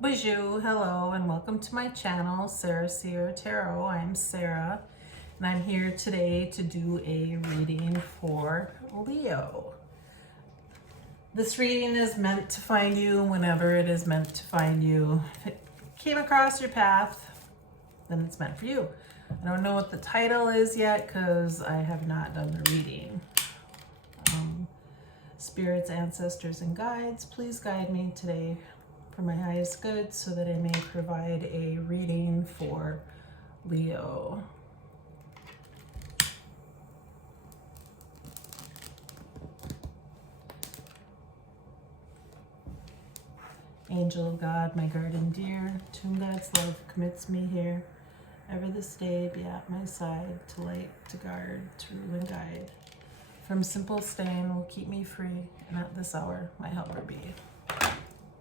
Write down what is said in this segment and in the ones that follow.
Bonjour, hello, and welcome to my channel, Sarah Seer Tarot. I'm Sarah, and I'm here today to do a reading for Leo. This reading is meant to find you whenever it is meant to find you. If it came across your path, then it's meant for you. I don't know what the title is yet because I have not done the reading. Spirits, ancestors, and guides, please guide me today for my highest good so that I may provide a reading for Leo. Angel of God, my guardian dear, to whom God's love commits me here, ever this day be at my side, to light, to guard, to rule and guide. From simple stain will keep me free, and at this hour my helper be.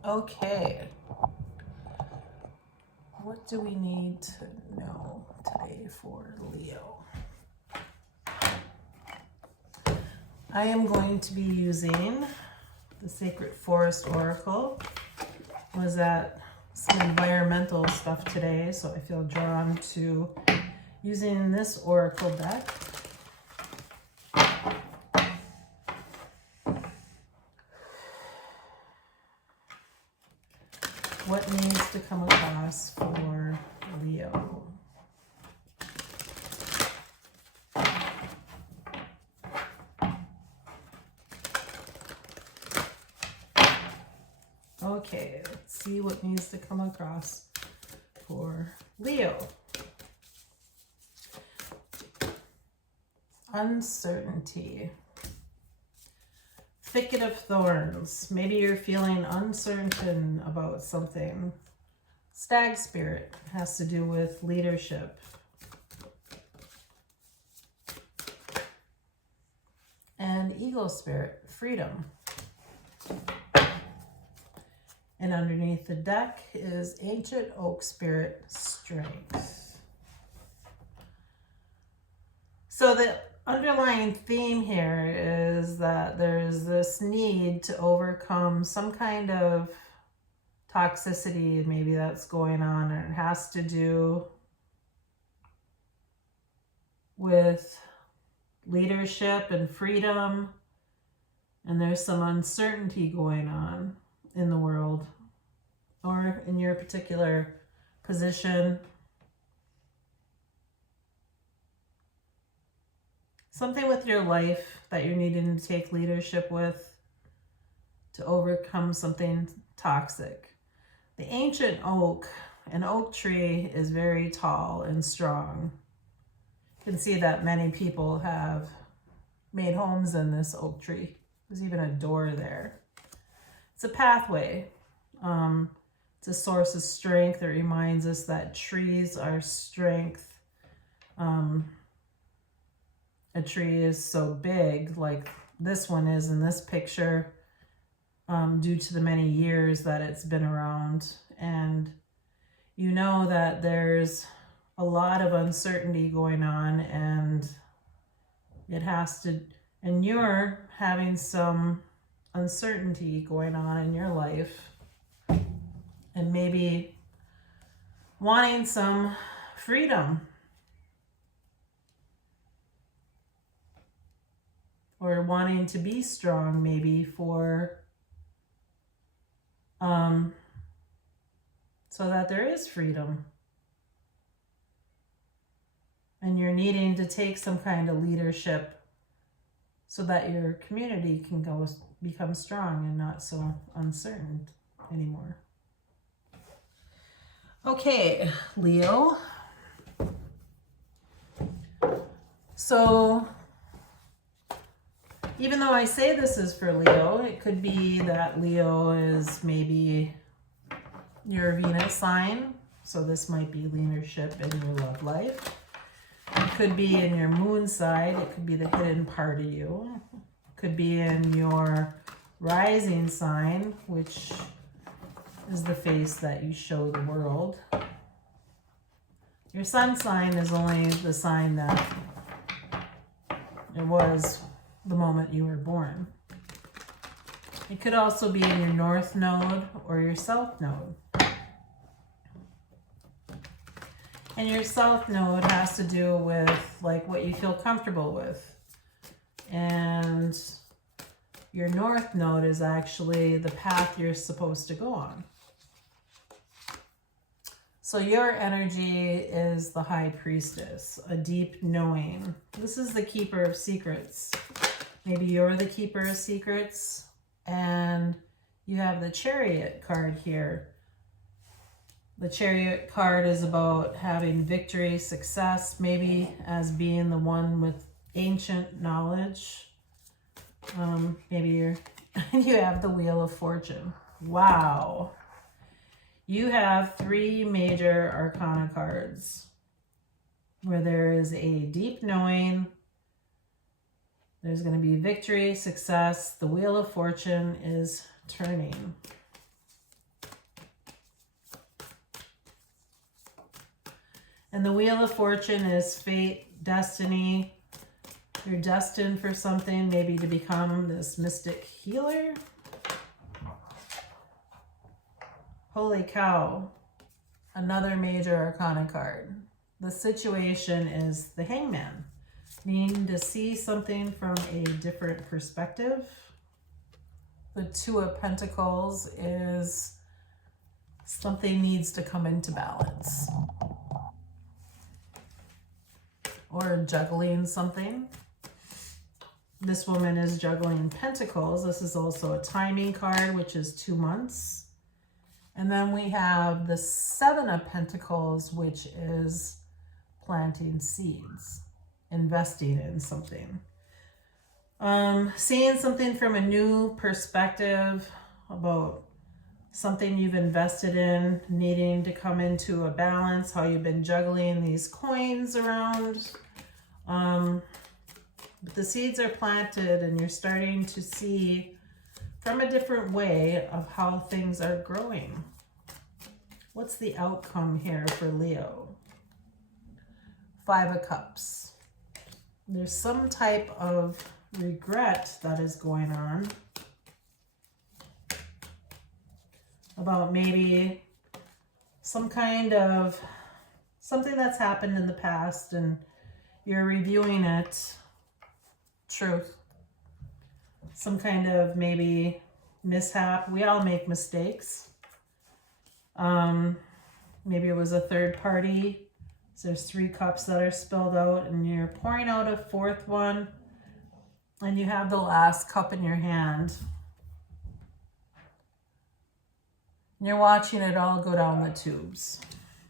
Okay. What do we need to know today for Leo? I am going to be using the Sacred Forest Oracle. I was at some environmental stuff today, so I feel drawn to using this oracle deck. What needs to come across for Leo? Okay, let's see what needs to come across for Leo. Uncertainty. Thicket of thorns. Maybe you're feeling uncertain about something. Stag spirit has to do with leadership. And eagle spirit, freedom. And underneath the deck is ancient oak spirit, strength. So the underlying theme here is that there's this need to overcome some kind of toxicity, maybe that's going on, and it has to do with leadership and freedom, and there's some uncertainty going on in the world or in your particular position. Something with your life that you're needing to take leadership with to overcome something toxic. The ancient oak, an oak tree, is very tall and strong. You can see that many people have made homes in this oak tree. There's even a door there. It's a pathway. It's a source of strength. It reminds us that trees are strength. A tree is so big, like this one is in this picture, due to the many years that it's been around. And you know that there's a lot of uncertainty going on, and it has to, and you're having some uncertainty going on in your life, and maybe wanting some freedom, or wanting to be strong maybe for so that there is freedom, and you're needing to take some kind of leadership so that your community can become strong and not so uncertain anymore. Okay, Leo. So even though I say this is for Leo, it could be that Leo is maybe your Venus sign. So this might be leadership in your love life. It could be in your moon side. It could be the hidden part of you. It could be in your rising sign, which is the face that you show the world. Your sun sign is only the sign that it was the moment you were born. It could also be in your north node or your south node. And your south node has to do with like what you feel comfortable with. And your north node is actually the path you're supposed to go on. So your energy is the high priestess, a deep knowing. This is the keeper of secrets. Maybe you're the keeper of secrets, and you have the chariot card here. The chariot card is about having victory, success, maybe as being the one with ancient knowledge. Maybe you have the Wheel of Fortune. Wow. You have 3 major arcana cards where there is a deep knowing. There's going to be victory, success. The Wheel of Fortune is turning. And the Wheel of Fortune is fate, destiny. You're destined for something, maybe to become this mystic healer. Holy cow. Another major arcana card. The situation is the Hangman, meaning to see something from a different perspective. The 2 of Pentacles is something needs to come into balance. Or juggling something. This woman is juggling Pentacles. This is also a timing card, which is 2 months. And then we have the 7 of Pentacles, which is planting seeds, investing in something. Seeing something from a new perspective about something you've invested in, needing to come into a balance, how you've been juggling these coins around. But the seeds are planted and you're starting to see from a different way of how things are growing. What's the outcome here for Leo? 5 of Cups. There's some type of regret that is going on about maybe some kind of something that's happened in the past and you're reviewing it. Truth. Some kind of maybe mishap. We all make mistakes. Maybe it was a third party. So there's 3 cups that are spilled out and you're pouring out a 4th one and you have the last cup in your hand. And you're watching it all go down the tubes.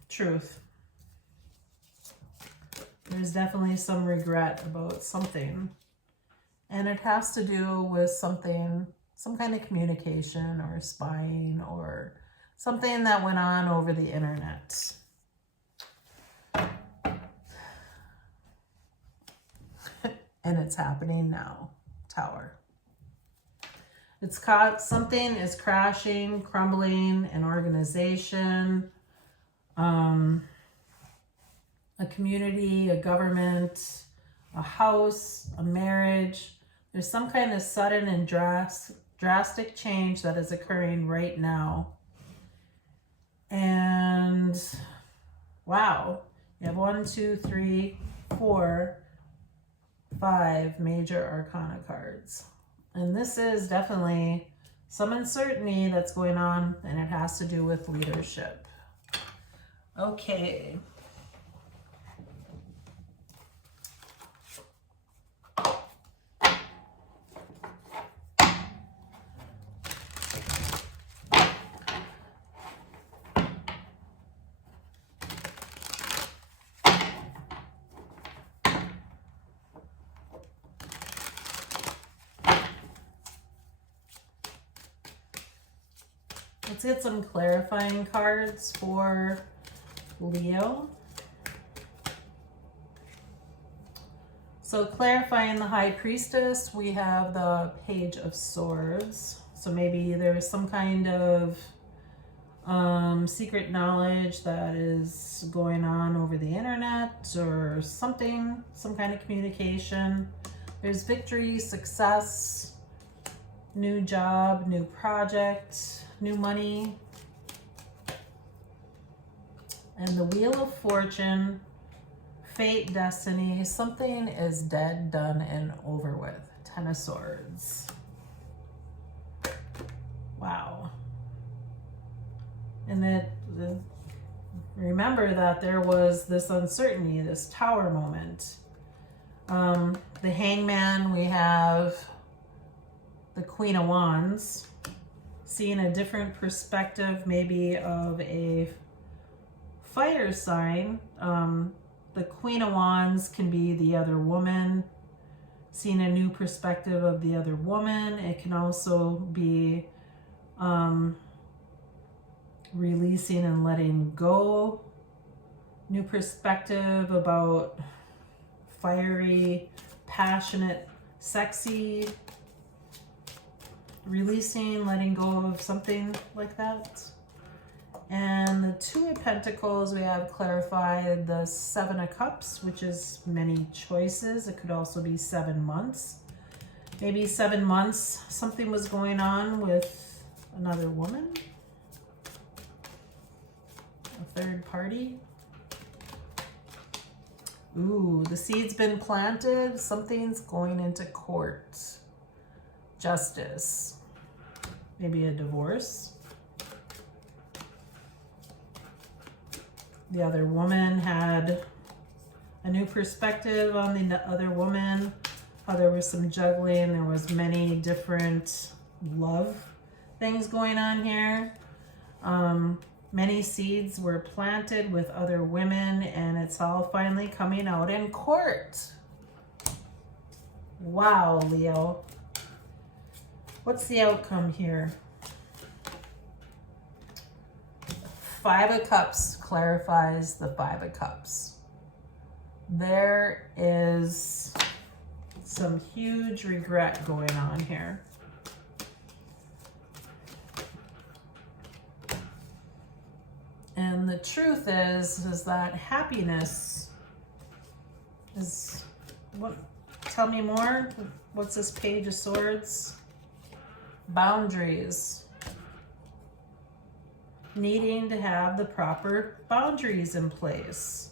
Truth. There's definitely some regret about something. And it has to do with something, some kind of communication or spying or something that went on over the internet. And it's happening now. Tower. It's caught, something is crashing, crumbling, an organization, a community, a government, a house, a marriage. There's some kind of sudden and drastic change that is occurring right now. And wow, you have 1, 2, 3, 4, 5 major arcana cards. And this is definitely some uncertainty that's going on, and it has to do with leadership. Okay. Let's get some clarifying cards for Leo. So clarifying the High Priestess, we have the Page of Swords. So maybe there's some kind of secret knowledge that is going on over the internet or something, some kind of communication. There's victory, success, new job, new project, new money. And the Wheel of Fortune, fate, destiny, something is dead, done, and over with. 10 of Swords. Wow. And then remember that there was this uncertainty, this Tower moment. The Hangman, we have the Queen of Wands, seeing a different perspective maybe of a fire sign. The Queen of Wands can be the other woman, seeing a new perspective of the other woman. It can also be releasing and letting go, new perspective about fiery, passionate, sexy, releasing, letting go of something like that. And the Two of Pentacles, we have clarified the Seven of Cups, which is many choices. It could also be 7 months. Maybe 7 months, something was going on with another woman, a third party. Ooh, the seed's been planted. Something's going into court. Justice. Maybe a divorce. The other woman had a new perspective on the other woman. How there was some juggling. There was many different love things going on here. Many seeds were planted with other women, and it's all finally coming out in court. Wow, Leo. What's the outcome here? Five of Cups clarifies the Five of Cups. There is some huge regret going on here. And the truth is that happiness is what? Tell me more. What's this Page of Swords? Boundaries. Needing to have the proper boundaries in place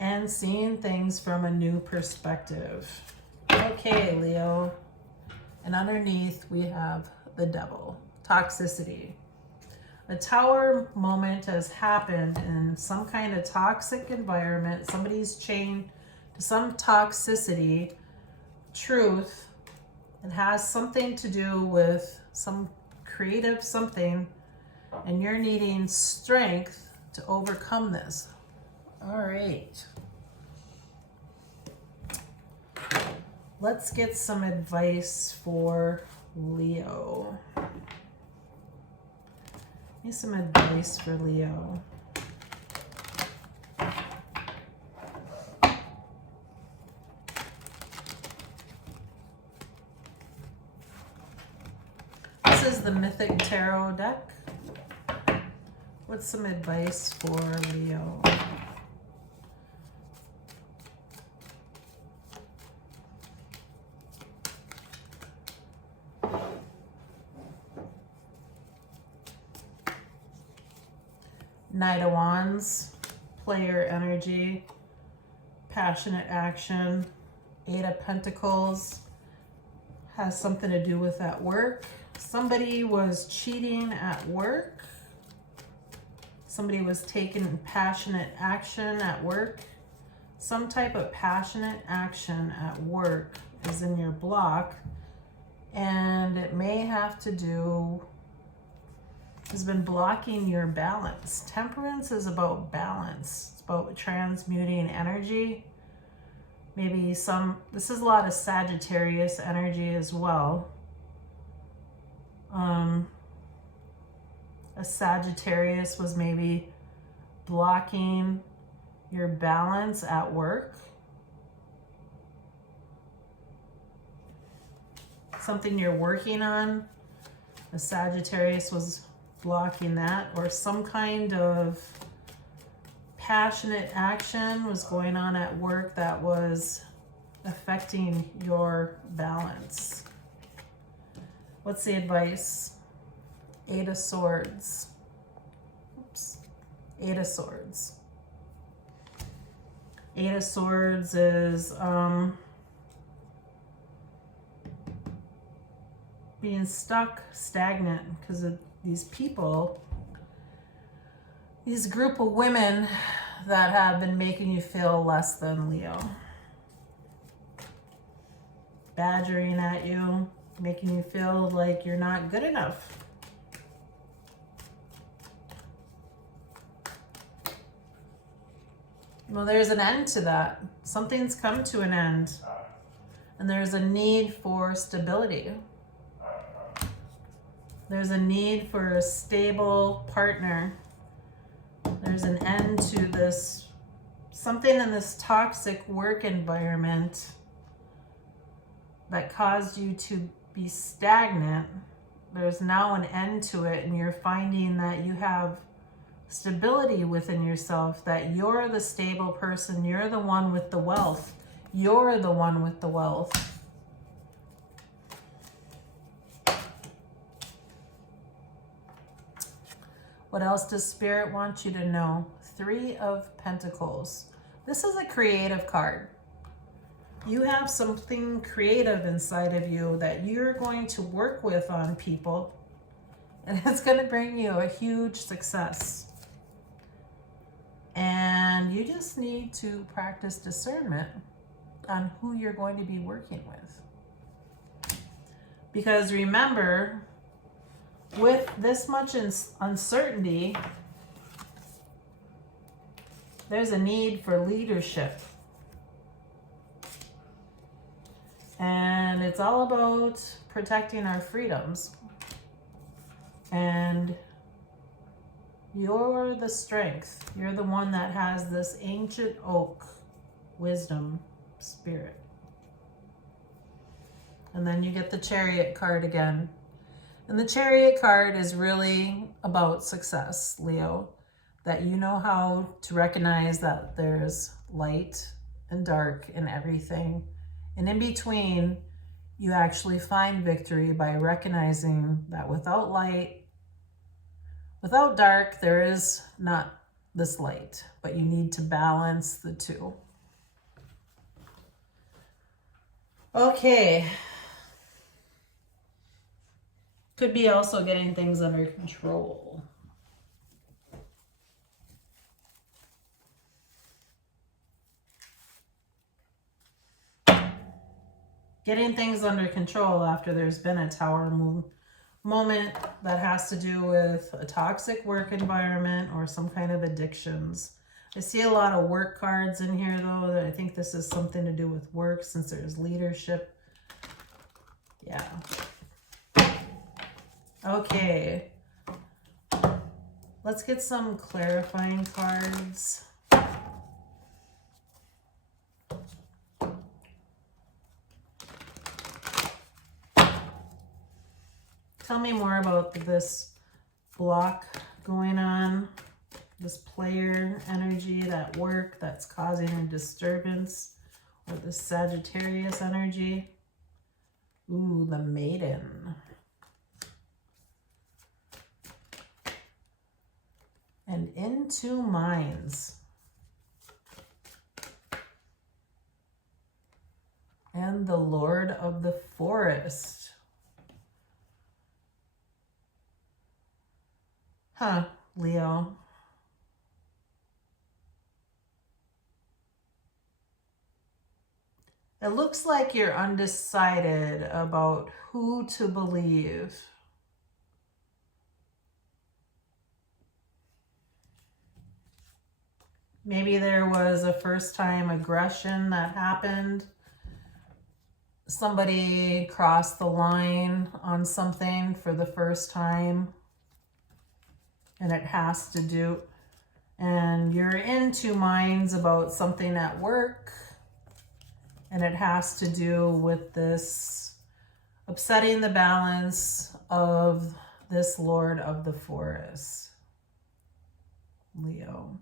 and seeing things from a new perspective. Okay, Leo. And underneath we have the Devil. Toxicity. A Tower moment has happened in some kind of toxic environment. Somebody's chained to some toxicity. Truth. It has something to do with some creative something, and you're needing strength to overcome this. All right. Let's get some advice for Leo. Need some advice for Leo. This is the Mythic Tarot deck. What's some advice for Leo? Knight of Wands, player energy, passionate action. Eight of Pentacles has something to do with at work. Somebody was cheating at work. Somebody was taking passionate action at work. Some type of passionate action at work is in your block, and it may have to do, has been blocking your balance. Temperance is about balance. It's about transmuting energy. Maybe this is a lot of Sagittarius energy as well. A Sagittarius was maybe blocking your balance at work. Something you're working on. A Sagittarius was blocking that, or some kind of passionate action was going on at work that was affecting your balance. What's the advice? Eight of Swords. Oops. Eight of Swords. Eight of Swords is being stuck, stagnant, because of these people, these group of women that have been making you feel less than, Leo. Badgering at you, making you feel like you're not good enough. Well, there's an end to that. Something's come to an end. And there's a need for stability. There's a need for a stable partner. There's an end to this, something in this toxic work environment that caused you to be stagnant. There's now an end to it, and you're finding that you have stability within yourself, that you're the stable person, you're the one with the wealth, you're the one with the wealth. What else does Spirit want you to know? Three of Pentacles. This is a creative card. You have something creative inside of you that you're going to work with on people, and it's going to bring you a huge success. And you just need to practice discernment on who you're going to be working with. Because remember, with this much uncertainty, there's a need for leadership. And it's all about protecting our freedoms. And you're the strength. You're the one that has this ancient oak wisdom spirit. And then you get the Chariot card again. And the Chariot card is really about success, Leo. That you know how to recognize that there's light and dark in everything. And in between, you actually find victory by recognizing that without light, without dark, there is not this light, but you need to balance the two. Okay. Could be also getting things under control. Getting things under control after there's been a Tower moment that has to do with a toxic work environment or some kind of addictions. I see a lot of work cards in here, though. I think this is something to do with work since there's leadership. Yeah. Okay. Let's get some clarifying cards. Tell me more about this block going on, this player energy, that work that's causing a disturbance, or the Sagittarius energy. Ooh, the Maiden. And into minds. And the Lord of the Forest. Huh, Leo. It looks like you're undecided about who to believe. Maybe there was a first-time aggression that happened. Somebody crossed the line on something for the first time. And it has to do, and you're in two minds about something at work, and it has to do with this upsetting the balance of this Lord of the Forest, Leo.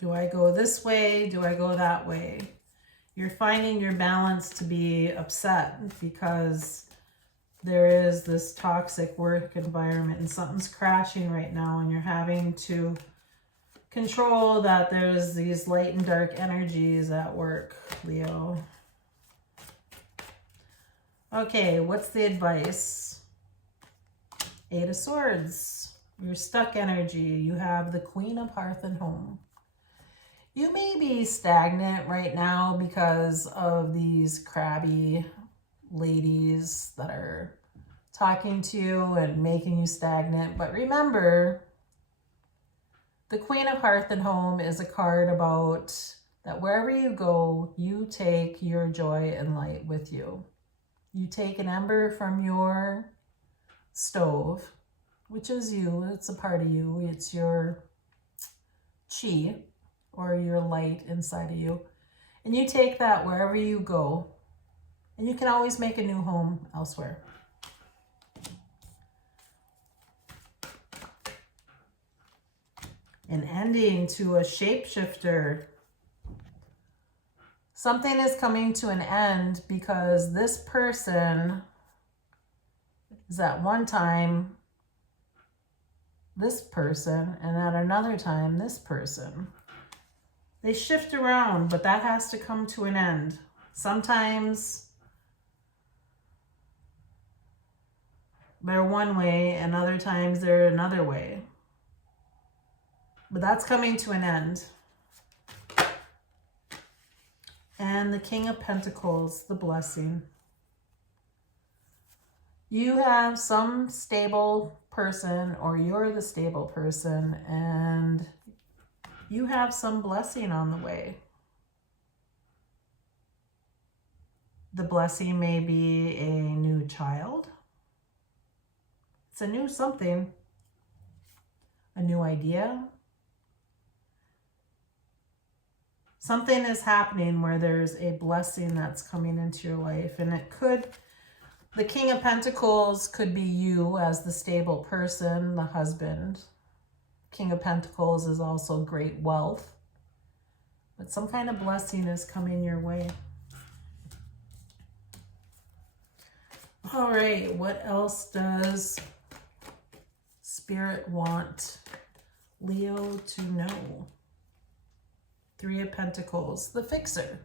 Do I go this way? Do I go that way? You're finding your balance to be upset because there is this toxic work environment and something's crashing right now, and you're having to control that there's these light and dark energies at work, Leo. Okay, what's the advice? Eight of Swords. You're stuck energy. You have the Queen of Hearth and Home. You may be stagnant right now because of these crabby ladies that are talking to you and making you stagnant. But remember, the Queen of Hearth and Home is a card about that wherever you go, you take your joy and light with you. You take an ember from your stove, which is you, it's a part of you, it's your chi or your light inside of you, and you take that wherever you go, and you can always make a new home elsewhere. An ending to a shapeshifter. Something is coming to an end because this person is at one time this person, and at another time this person. They shift around, but that has to come to an end. Sometimes they're one way and other times they're another way. But that's coming to an end. And the King of Pentacles, the blessing. You have some stable person, or you're the stable person, and you have some blessing on the way. The blessing may be a new child. It's a new something, a new idea. Something is happening where there's a blessing that's coming into your life, and it could, the King of Pentacles could be you as the stable person, the husband. King of Pentacles is also great wealth, but some kind of blessing is coming your way. All right, what else does Spirit want Leo to know? Three of Pentacles, the fixer.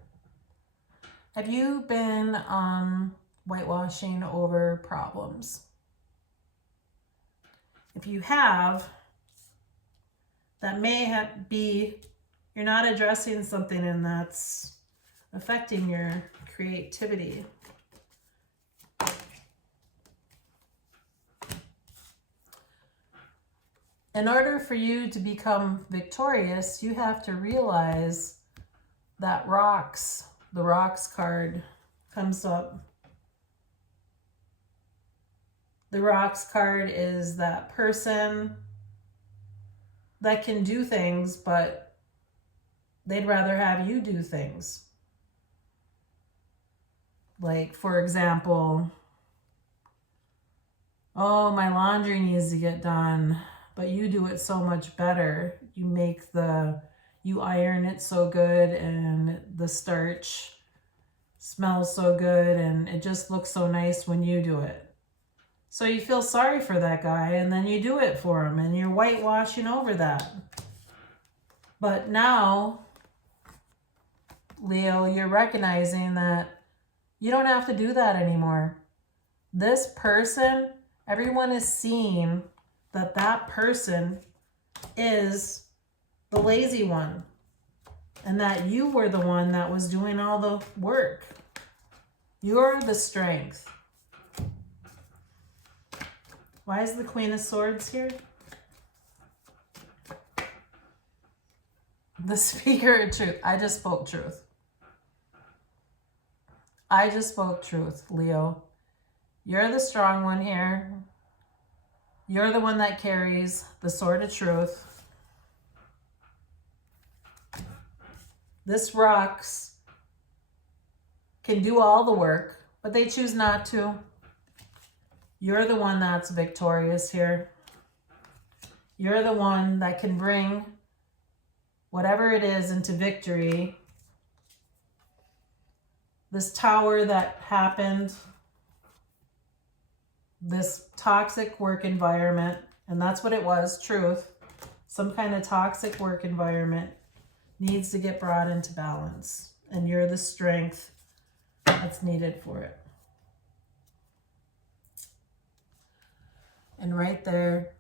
Have you been whitewashing over problems? If you have, that may be you're not addressing something and that's affecting your creativity. In order for you to become victorious, you have to realize that the rocks card comes up. The rocks card is that person that can do things, but they'd rather have you do things. Like, for example, oh, my laundry needs to get done. But you do it so much better. You iron it so good, and the starch smells so good, and it just looks so nice when you do it. So you feel sorry for that guy, and then you do it for him, and you're whitewashing over that. But now, Leo, you're recognizing that you don't have to do that anymore. This person, everyone is seeing that person is the lazy one, and that you were the one that was doing all the work. You're the strength. Why is the Queen of Swords here? The speaker of truth. I just spoke truth. I just spoke truth, Leo. You're the strong one here. You're the one that carries the sword of truth. This rocks can do all the work, but they choose not to. You're the one that's victorious here. You're the one that can bring whatever it is into victory. This tower that happened, this toxic work environment, and that's what it was, truth. Some kind of toxic work environment needs to get brought into balance, and you're the strength that's needed for it. And right there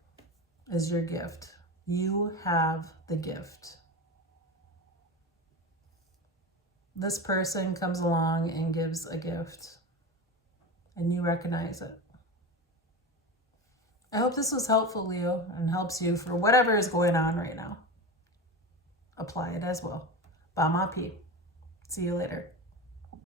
is your gift. You have the gift. This person comes along and gives a gift, and you recognize it. I hope this was helpful, Leo, and helps you for whatever is going on right now. Apply it as well. Bama P. See you later.